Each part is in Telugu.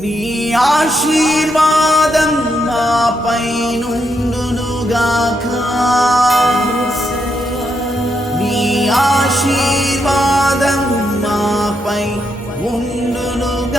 నీ ఆశీర్వాదం మాపై నుండునుగాక. నీ ఆశీర్వాదం మాపై ఉండునుగాక.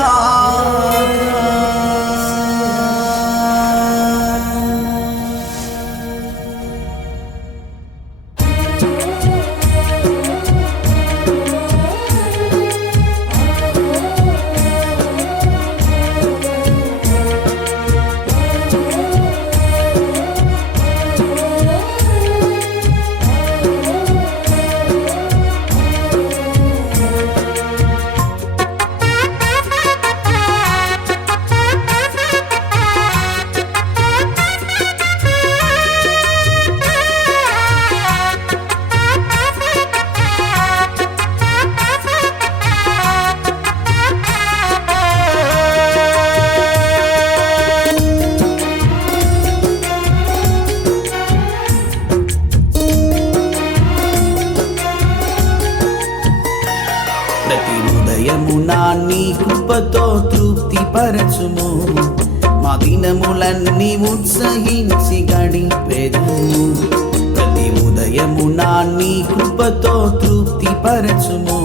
ఉదయమునా నీ కృపతో తృప్తి పరచుము. మా దినములన్నీ ఉత్సహించి గడిపెదము. ప్రతి ఉదయమునా నీ కృపతో తృప్తి పరచుము.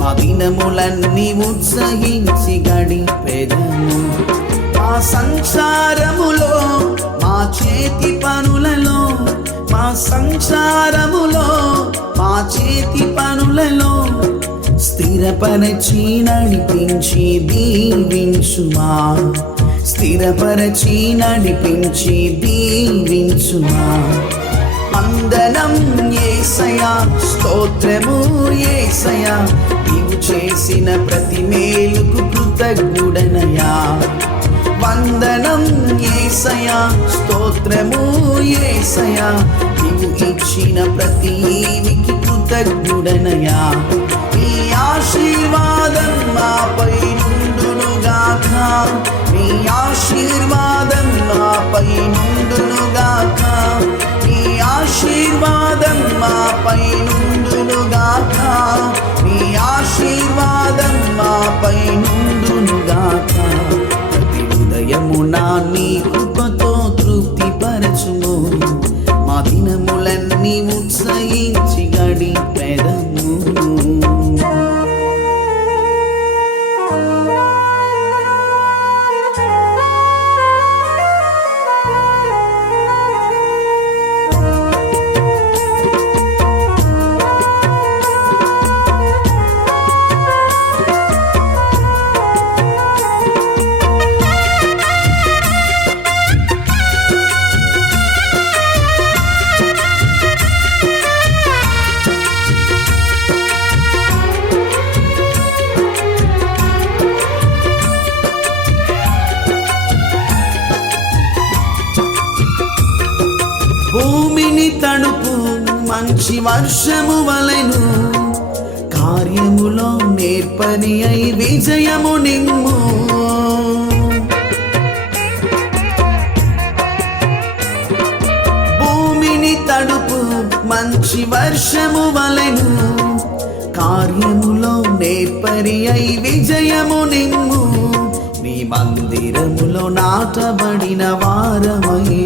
మా దినములన్నీ ఉత్సహించి గడిపెదము. మా సంసారములో మా చేతి పనులలో, మా సంసారములో మా చేతి పనులలో స్థిరపరచి నడిపించి దీవించుమా. స్థిరపరచి నడిపించి దీవించుమా. వందనం యేసయ్యా, స్తోత్రము యేసయ్యా, నీవు చేసిన ప్రతి మేలుకు కృతజ్ఞుడనయ్యా. వందనం యేసయ్యా, స్తోత్రము యేసయ్యా, నీవు ఇచ్చిన ప్రతి ఈవికి కృతజ్ఞుడనయ్యా. నీ ఆశీర్వాదం మాపై నుండునుగాక. నీ ఆశీర్వాదం మాపై నుండునుగాక. నీ ఆశీర్వాదం మాపై నుండునుగాక. నీ ఆశీర్వాదం మాపై నుండునుగాక. ప్రతి ఉదయమునా నీ కృపతో తృప్తి పరచుము. మా దినములన్నీ ఉత్సహించి గడిపెదము. భూమిని తడుపు మంచి వర్షము వలెను, కార్యములో నేర్పరి అయి విజయము నిమ్ము. భూమిని తడుపు మంచి వర్షము వలెను, కార్యములో నేర్పరి అయి విజయము నిమ్ము. నీ మందిరములో నాటబడిన వారమై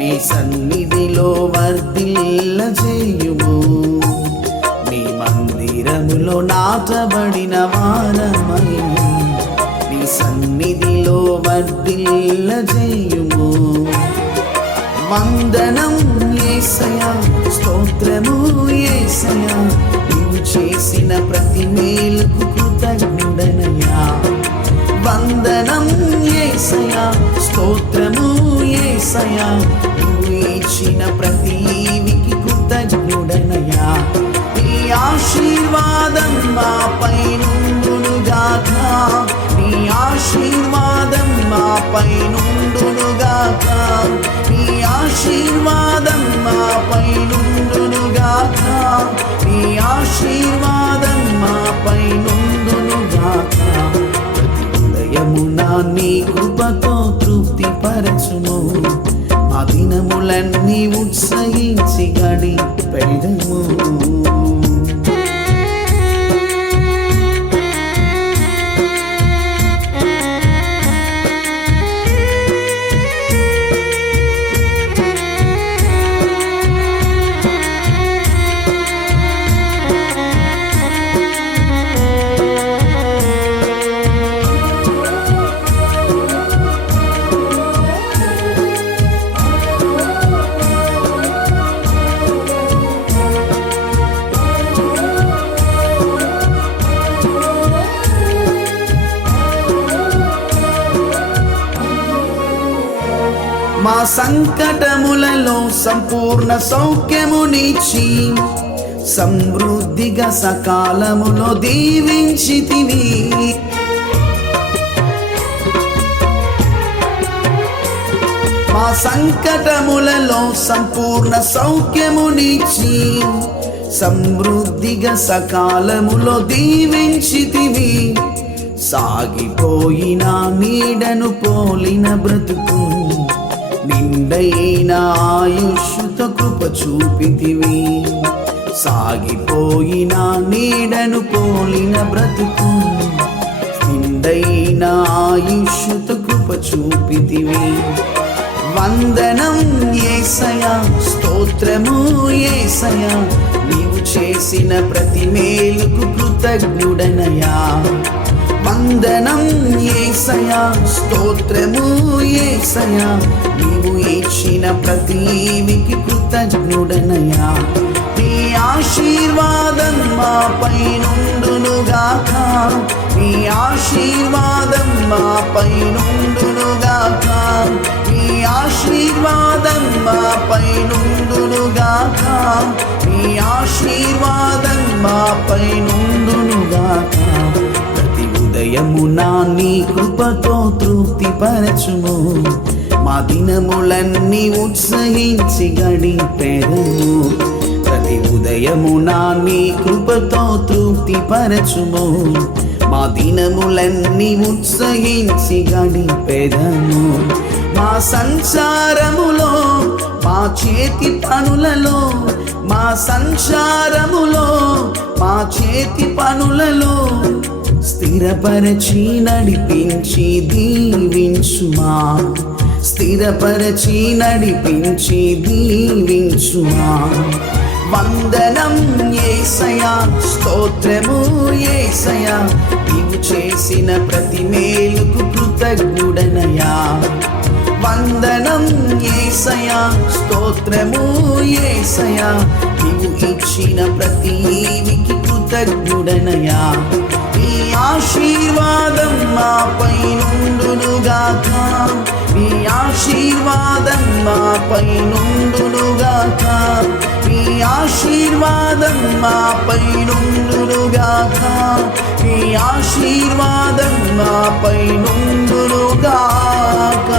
నీ సన్నిధిలో వర్ధిల్ల చేయుము. నీ మందిరములో నాటబడిన వారమై నీ సన్నిధిలో వర్ధిల్ల చేయుము. వందనం యేసయ్యా, స్తోత్రము యేసయ్యా, నీవు చేసిన ప్రతి మేలుకు కృతజ్ఞుడనయ్యా. వందనం యేసయ్యా, స్తోత్రము యేసయ్యా, నీవు ఇచ్చిన ప్రతి ఈవికి కృతజ్ఞుడనయ్యా. నీ ఆశీర్వాదం మాపై నుండునుగాక. నీ ఆశీర్వాదం మాపై నుండునుగాక. నీ ఆశీర్వాదం మాపై నుండునుగాక. నీ ఆశీర్వాదం మాపై నుండునుగాక. ఉదయమునా నీ కృపతో తృప్తి పరచుము. మా దినములన్నీ ఉత్సహించి గడిపెదము. సంకటములలో సంపూర్ణ సౌఖ్యమునిచ్చి సమృద్ధిగా సకాలములో దీవించితివి. మా సంకటములలో సంపూర్ణ సౌఖ్యమునిచ్చి సమృద్ధిగా సకాలములో దీవించితివి. సాగిపోయిన నీడను పోలిన బ్రతుకు నిండైన ఆయుష్తో కృప చూపితివి. సాగిపోయిన నీడను పోలిన బ్రతుకు నిండైన ఆయుష్తో కృప చూపితివి. వందనం యేసయ్యా, స్తోత్రము యేసయ్యా, నీవు చేసిన ప్రతి మేలుకు కృతజ్ఞుడనయ్యా. వందనం యేసయ్యా, స్తోత్రము యేసయ్యా, నీవు ఇచ్చిన ప్రతి ఈవికి కృతజ్ఞుడనయ్యా. నీ ఆశీర్వాదం మాపై నుండునుగాక, నీ ఆశీర్వాదం మాపై నుండునుగాక, నీ ఆశీర్వాదం మాపై నుండునుగాక, నీ ఆశీర్వాదం మాపై నుండునుగాక. ప్రతి ఉదయమున నీ కృపతో తృప్తిపరచుము, మా దినములన్నీ ఉత్సహించి గడిపెదము. ప్రతి ఉదయమున నీ కృపతో తృప్తిపరచుము, మా దినములన్నీ ఉత్సహించి గడిపెదము. మా సంసారములో మా చేతి పనులలో, మా సంసారములో మా చేతి పనులలో స్థిరపరచి నడిపించి దీవించుమా, స్థిరపరచి నడిపించి దీవించుమా. వందనం యేసయ్యా, స్తోత్రము యేసయ్యా, నీవు చేసిన ప్రతి మేలుకు కృతజ్ఞుడనయ్యా. వందనం యేసయ్యా, స్తోత్రము యేసయ్యా, నీవు ఇచ్చిన ప్రతి ఈవికి కృతజ్ఞుడనయ్యా. నీ ఆశీర్వాదం మాపై నుండునుగాక, నీ ఆశీర్వాదం మాపై నుండునుగాక, నీ ఆశీర్వాదం మాపై నుండునుగాక, నీ ఆశీర్వాదం మాపై నుండునుగాక.